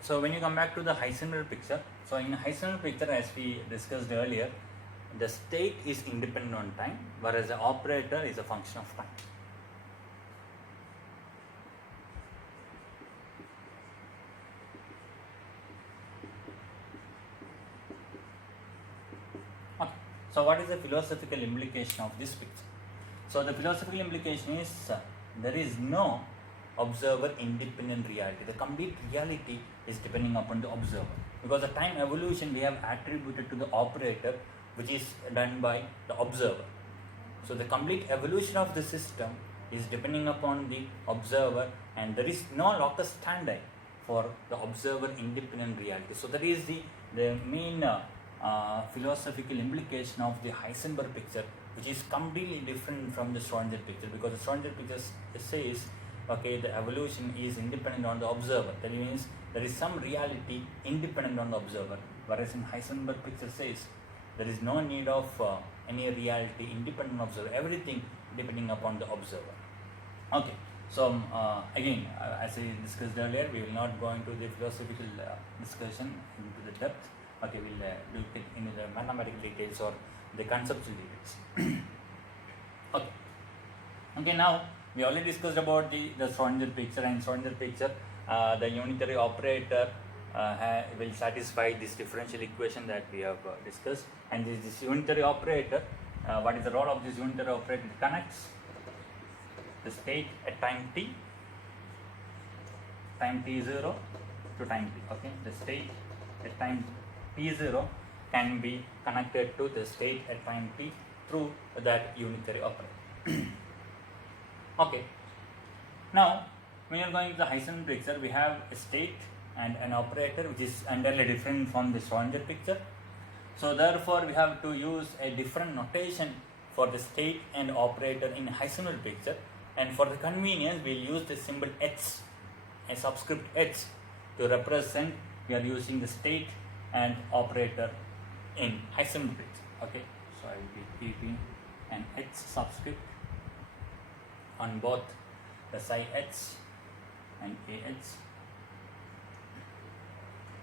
So when you come back to the Heisenberg picture, so in Heisenberg picture, as we discussed earlier, the state is independent on time, whereas the operator is a function of time. Okay. So what is the philosophical implication of this picture? So the philosophical implication is there is no observer independent reality. The complete reality is depending upon the observer, because the time evolution we have attributed to the operator, which is done by the observer. So the complete evolution of the system is depending upon the observer, and there is no locus standi for the observer independent reality. So that is the main philosophical implication of the Heisenberg picture, which is completely different from the Schrödinger picture, because the Schrödinger picture says, okay, the evolution is independent on the observer. That means there is some reality independent on the observer, whereas in Heisenberg picture says there is no need of any reality independent of observer, everything depending upon the observer. Okay, so again, as I discussed earlier, we will not go into the philosophical discussion into the depth. Okay, we'll do it into the mathematical details or the conceptual details. Okay, now we already discussed about the Schrödinger picture, and Schrödinger picture, the unitary operator will satisfy this differential equation that we have discussed, and this unitary operator, what is the role of this unitary operator? It connects the state at time t0 to time t. Okay, the state at time t0 can be connected to the state at time t through that unitary operator. Okay, now when you are going to the Heisenberg picture, we have a state and an operator which is entirely different from the Schrödinger picture. So therefore we have to use a different notation for the state and operator in Heisenberg picture, and for the convenience we will use the symbol h, a subscript h, to represent we are using the state and operator in Heisenberg picture. Okay, so I will be keeping an h subscript on both the psi h and kh.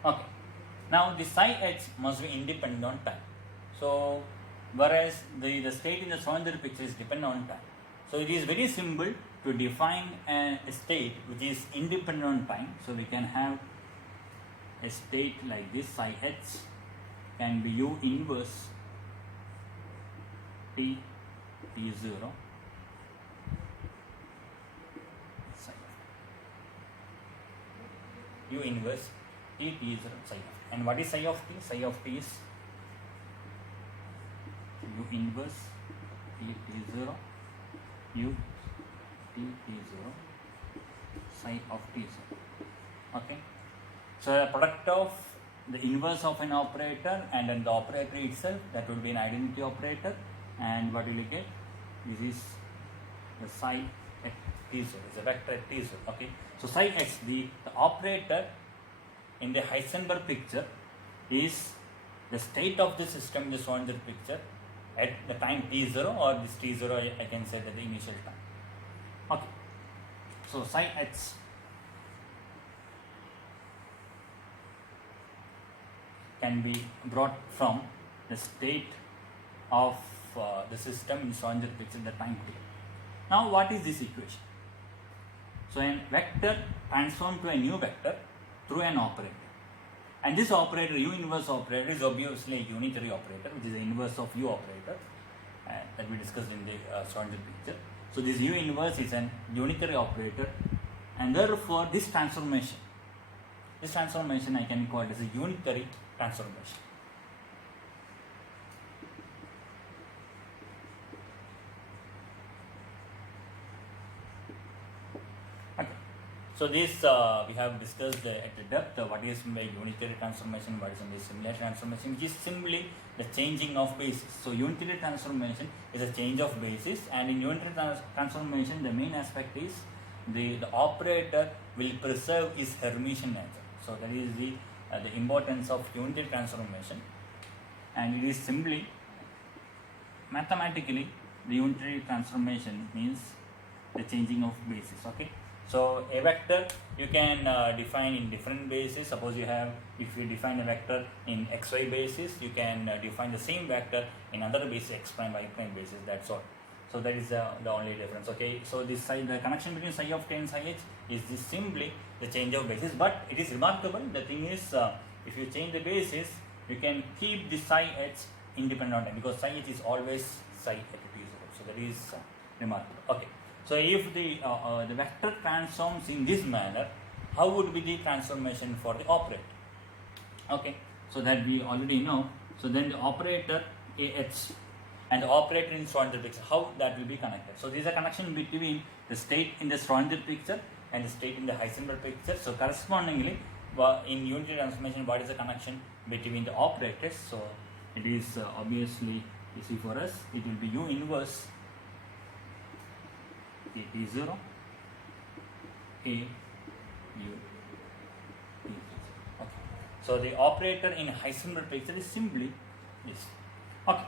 Okay, now the psi h must be independent on time. So whereas the state in the Schrödinger picture is dependent on time, so it is very simple to define a state which is independent on time. So we can have a state like this: psi h can be u inverse t0 u inverse t0 psi of t. And what is psi of t? Psi of t is u inverse t0 u t0 psi of t0. Okay, so the product of the inverse of an operator and then the operator itself, that would be an identity operator, and what will you get? This is the psi at t0, is a vector at t0. Okay, so psi x, the operator in the Heisenberg picture is the state of the system in the Schrödinger picture at the time t0, or this t0 I can say that the initial time. Okay, so psi h can be brought from the state of the system in Schrödinger picture at the time t. Now what is this equation? So a vector transformed to a new vector through an operator, and this operator, u inverse operator, is obviously a unitary operator, which is the inverse of u operator that we discussed in the Schrödinger picture. So this u inverse is an unitary operator, and therefore this transformation I can call it as a unitary transformation. So this we have discussed at the depth what is by unitary transformation, what is by similar transformation, which is simply the changing of basis. So unitary transformation is a change of basis, and in unitary transformation the main aspect is the operator will preserve its Hermitian nature. So that is the importance of unitary transformation, and it is simply mathematically the unitary transformation means the changing of basis. Okay. So a vector you can define in different bases. Suppose if you define a vector in xy basis, you can define the same vector in another basis, x prime, y prime basis. That's all. So that is the only difference. Okay. So the connection between psi of t and psi h is this simply the change of basis. But it is remarkable. The thing is, if you change the basis, you can keep the psi h independent on time, because psi h is always psi at t0. So that is remarkable. Okay. So if the vector transforms in this manner, how would be the transformation for the operator? Okay, so that we already know. So then the operator AH and the operator in Schrodinger picture, how that will be connected. So there is a connection between the state in the Schrodinger picture and the state in the Heisenberg picture. So correspondingly, in unity transformation, what is the connection between the operators? So it is obviously easy for us. It will be U inverse T0 A U T0. Okay. So the operator in Heisenberg picture is simply this. Okay.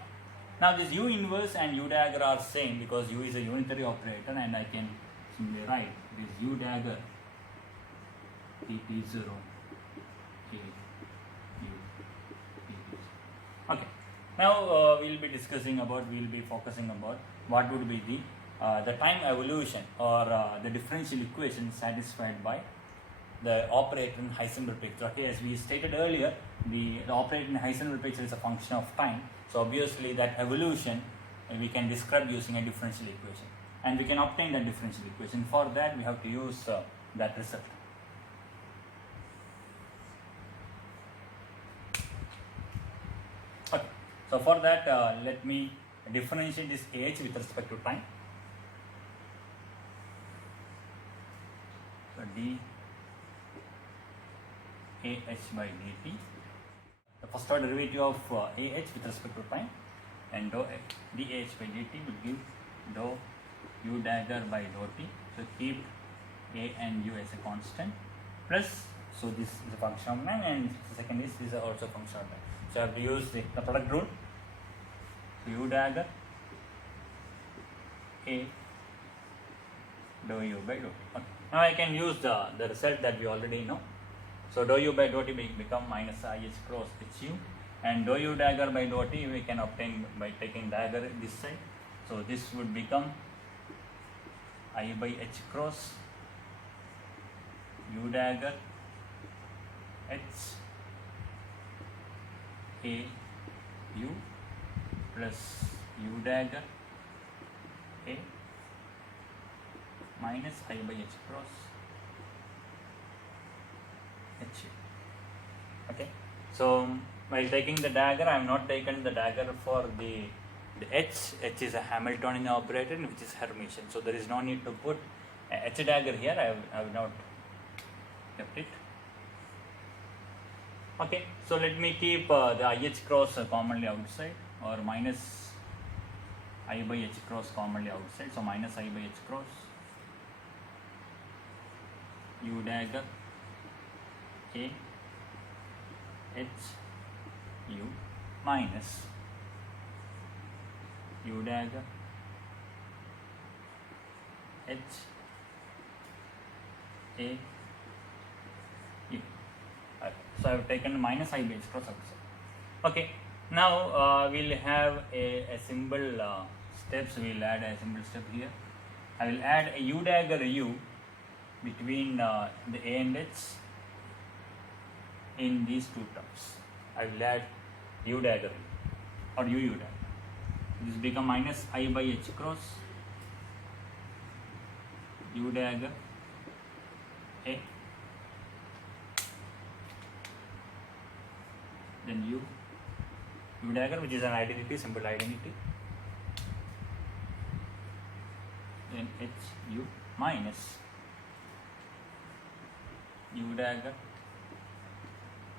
Now this U inverse and U dagger are same, because U is a unitary operator, and I can simply write this U dagger T0 A U T0. Okay. Now we will be focusing about what would be the time evolution or the differential equation satisfied by the operator in Heisenberg picture. Okay, as we stated earlier, the operator in Heisenberg picture is a function of time. So obviously that evolution we can describe using a differential equation, and we can obtain that differential equation. For that we have to use that result. Okay, so for that let me differentiate this AH with respect to time. So d AH by dt, the first order derivative of AH with respect to time, and dou dAh by dt will give dou U dagger by dou t. So keep A and U as a constant, plus, so this is a function of time, and the second is this is also a function of time. So I have to use the product rule. So U dagger A dou U by dou t. Okay. Now I can use the result that we already know. So dou U by dou t become minus IH cross HU, and dou U dagger by dou t we can obtain by taking dagger this side. So this would become I by H cross U dagger H A U plus U dagger A minus I by H cross H. Okay, so while taking the dagger, I have not taken the dagger for the H. H is a Hamiltonian operator which is Hermitian, so there is no need to put a H dagger here. I have not kept it. Okay, so let me keep the IH cross commonly outside, or minus I by H cross commonly outside. So minus I by H cross U dagger A H U minus U dagger H A U. So I have taken minus I by H cross outside. Okay, now we'll have a symbol steps. We'll add a symbol step here. I will add a U dagger U between the A and H in these two terms. I will add U dagger or U dagger. This become minus I by H cross U dagger A, then U dagger, which is an identity, simple identity, then H U minus U dagger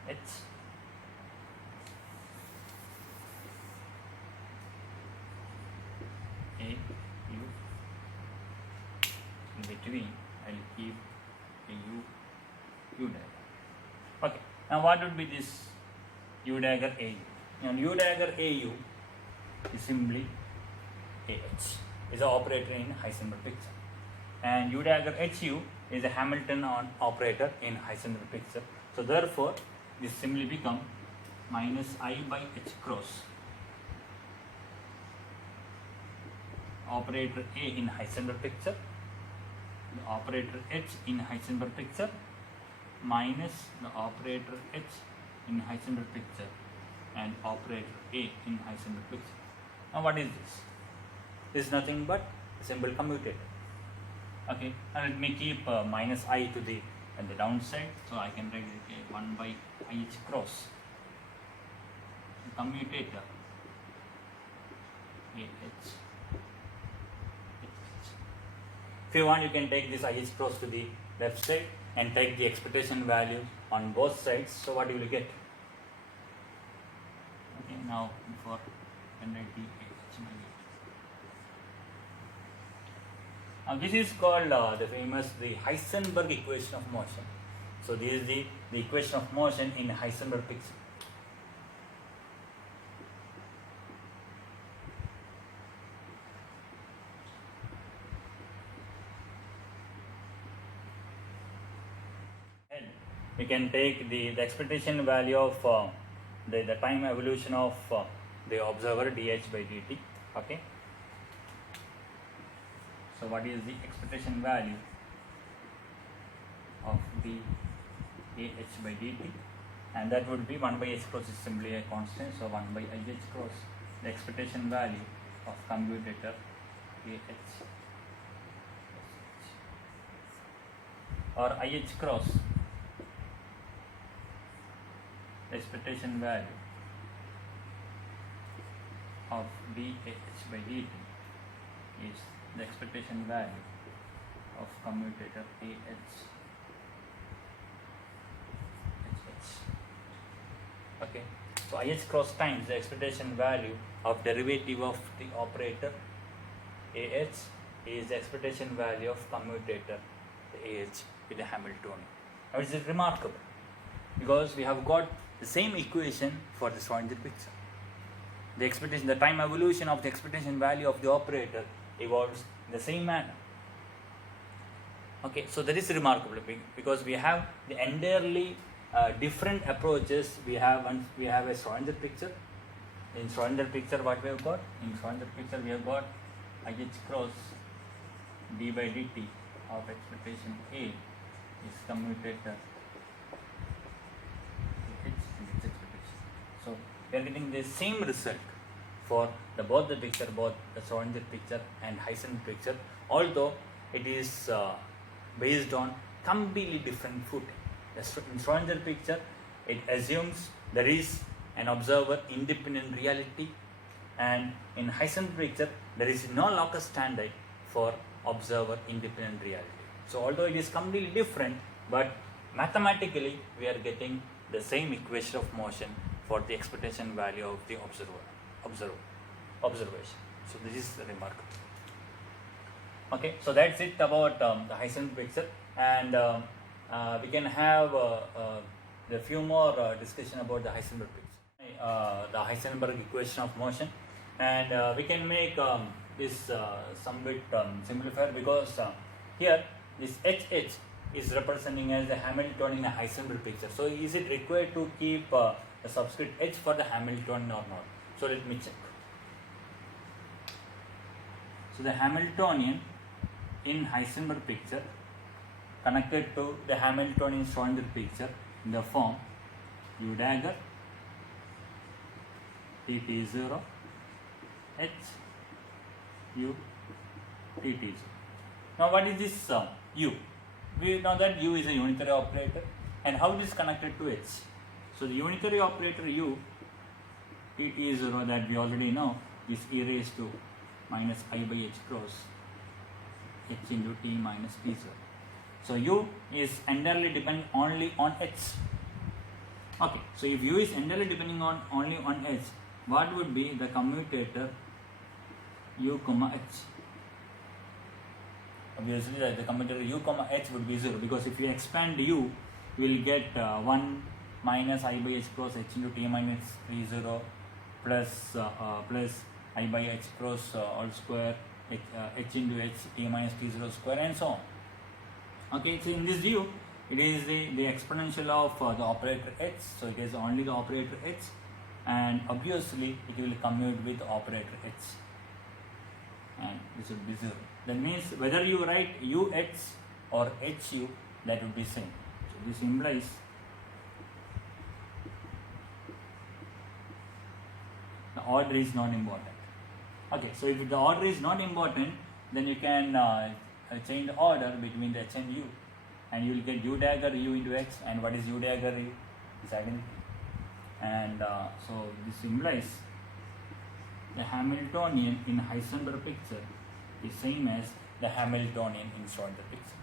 H A U. In between I will keep a U dagger. Okay, now what would be this U dagger AU? And U dagger AU is simply AH, is an operator in Heisenberg picture, and U dagger HU is a Hamiltonian operator in Heisenberg picture. So therefore, this simply become minus I by h cross operator A in Heisenberg picture, the operator H in Heisenberg picture minus the operator H in Heisenberg picture and operator A in Heisenberg picture. Now what is this? This is nothing but a simple commutator. Okay, and let me keep minus I to the downside, so I can write it 1 by IH cross commutator AH. If you want, you can take this IH cross to the left side and take the expectation value on both sides. So what you will get? Okay, now for write now this is called the Heisenberg equation of motion. So this is the equation of motion in Heisenberg picture. We can take the expectation value of the time evolution of the observer dH by dt. Okay. So what is the expectation value of the AH by dt? And that would be 1 by h cross is simply a constant. So 1 by IH cross, the expectation value of commutator AH or IH cross, the expectation value of dH by dt is the expectation value of commutator AH. Okay, so IH cross times the expectation value of derivative of the operator AH is the expectation value of commutator AH with the Hamiltonian. Now it is remarkable because we have got the same equation for the Schrodinger picture. The expectation, the time evolution of the expectation value of the operator evolves in the same manner. Okay, so that is remarkable because we have the entirely different approaches. We have a Schrodinger picture. In Schrodinger picture, what we have got? In Schrodinger picture, we have got IH cross d by dt of expectation A is commutator So we are getting the same result for both the Schrodinger picture and Heisenberg picture, although it is based on completely different footing. In Schrodinger picture, it assumes there is an observer independent reality, and in Heisenberg picture, there is no locus standi for observer independent reality. So although it is completely different, but mathematically we are getting the same equation of motion for the expectation value of the observation. So this is remarkable. Okay, so that's it about the Heisenberg picture, and we can have a few more discussion about the Heisenberg picture, the Heisenberg equation of motion, and we can make this some bit simplified because here this HH is representing as the Hamiltonian Heisenberg picture. So is it required to keep the subscript H for the Hamiltonian or not? So let me check. So the Hamiltonian in Heisenberg picture connected to the Hamiltonian Schrodinger picture in the form U dagger Tt0 H U Tt0. Now what is this U? We know that U is a unitary operator, and how it is connected to H. So the unitary operator U Tt0 that we already know is e raised to minus I by h cross h into t minus t0. So U is entirely dependent only on H. Okay, so if U is entirely depending only on H, what would be the commutator U comma H? Obviously the commutator U comma H would be 0, because if you expand U, you will get 1 minus I by h cross h into t minus t0 plus I by h cross all square h into h t minus t0 square and so on. Okay, so in this view, it is the exponential of the operator h, so it is only the operator h, and obviously it will commute with operator h, and this would be 0. That means whether you write UH or HU, that would be same. So this implies the order is not important. Okay, so if the order is not important, then you can change the order between the H and U, and you will get U dagger U into H, and what is U dagger U? Is identical. And so this implies the Hamiltonian in Heisenberg picture is same as the Hamiltonian in Schrödinger picture.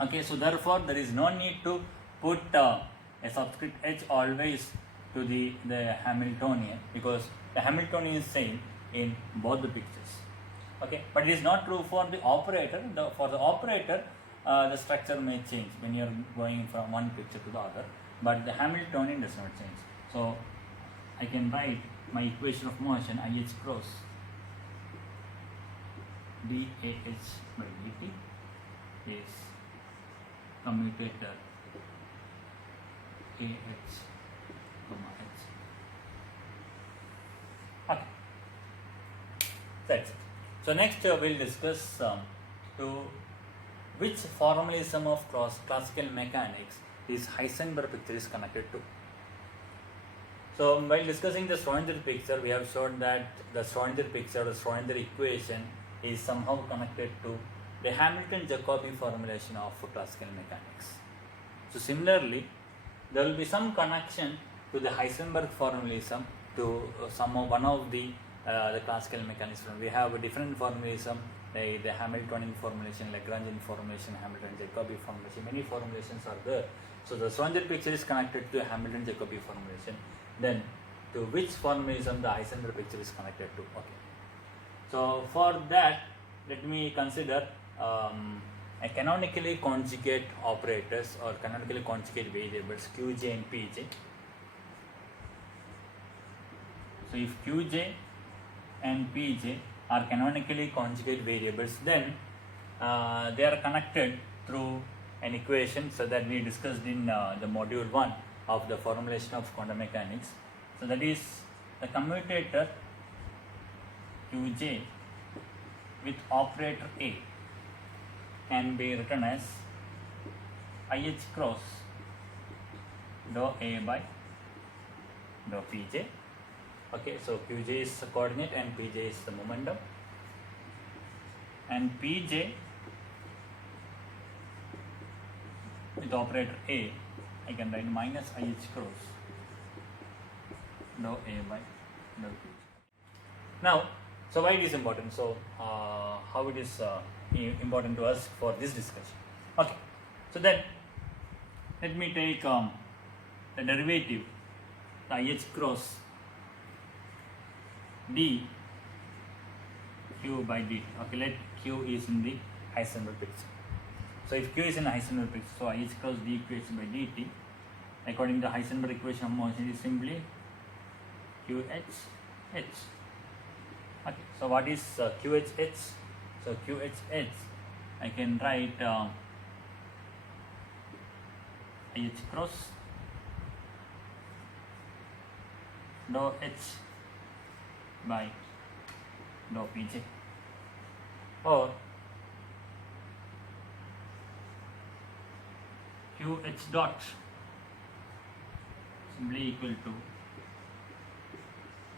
Okay, so therefore there is no need to put a subscript h always to the Hamiltonian, because the Hamiltonian is same in both the pictures. Okay, but it is not true for the operator. For the operator, the structure may change when you are going from one picture to the other, but the Hamiltonian does not change. So I can write my equation of motion IH cross dAh by dt is commutator AH, H. Okay, that's it. So next we'll discuss to which formalism of classical mechanics this Heisenberg picture is connected to. So while discussing the Schrödinger picture, we have shown that the Schrödinger picture, the Schrödinger equation, is somehow connected to the Hamilton-Jacobi formulation of classical mechanics. So similarly, there will be some connection to the Heisenberg formalism to one of the classical mechanics. We have a different formalism, the Hamiltonian formulation, Lagrangian formulation, Hamilton-Jacobi formulation. Many formulations are there. So the Schrödinger picture is connected to Hamilton-Jacobi formulation. Then to which formalism the Heisenberg picture is connected to? Okay. So for that, let me consider a canonically conjugate operators or canonically conjugate variables Qj and Pj. So if Qj and Pj are canonically conjugate variables, then they are connected through an equation, so that we discussed in the module 1 of the formulation of quantum mechanics. So that is the commutator Qj with operator A can be written as IH cross dou A by dou Pj. Okay, so Qj is the coordinate and Pj is the momentum, and Pj with operator A, I can write minus IH cross dou A by dou Pj. Now, so why it is important? So how it is important to us for this discussion? Okay, so then let me take the derivative, the IH cross d q by dt. Okay, let q is in the Heisenberg picture. So if q is in the Heisenberg picture, so IH cross dqh by dt, according to the Heisenberg equation of motion, is simply qh h. Okay, so what is QHH? So QHH, I can write IH cross dou H by dou Pj, or QH dot simply equal to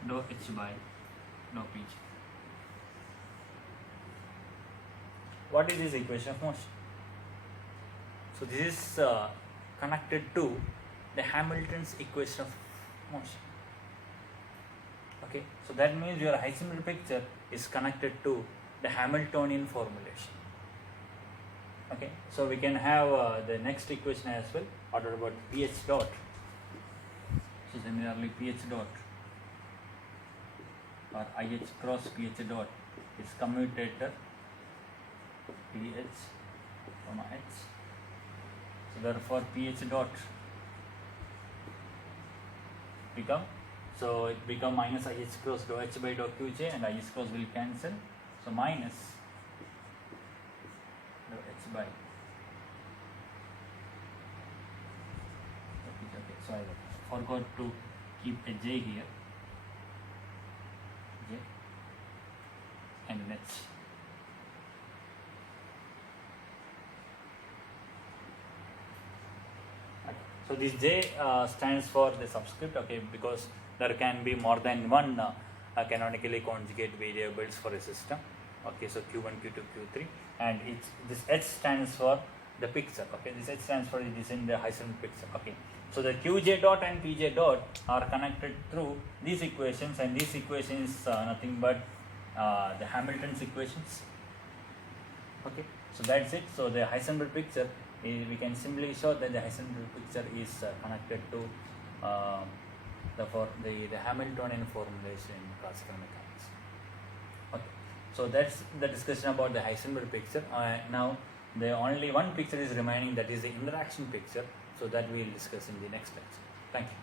dou H by dou Pj. What is this equation of motion? So this is connected to the Hamilton's equation of motion. Okay, so that means your Heisenberg picture is connected to the Hamiltonian formulation. Okay, so we can have the next equation as well. What about pH dot? So similarly, pH dot or IH cross pH dot is commutator pH comma H. So therefore pH dot become minus IH cross dou H by dou Qj, and IH cross will cancel. So minus dou H by So I forgot to keep a J here. J and an H. So this J stands for the subscript, okay, because there can be more than one canonically conjugate variables for a system, okay. So Q1, Q2, Q3, and this H stands for the picture, okay. This H stands for it is in the Heisenberg picture, okay. So the Qj dot and Pj dot are connected through these equations, and these equations nothing but the Hamilton's equations, okay. So that's it. So the Heisenberg picture, we can simply show that the Heisenberg picture is connected to the Hamiltonian formulation in classical mechanics. Okay, so that's the discussion about the Heisenberg picture. Now the only one picture is remaining, that is the interaction picture. So that we will discuss in the next lecture. Thank you.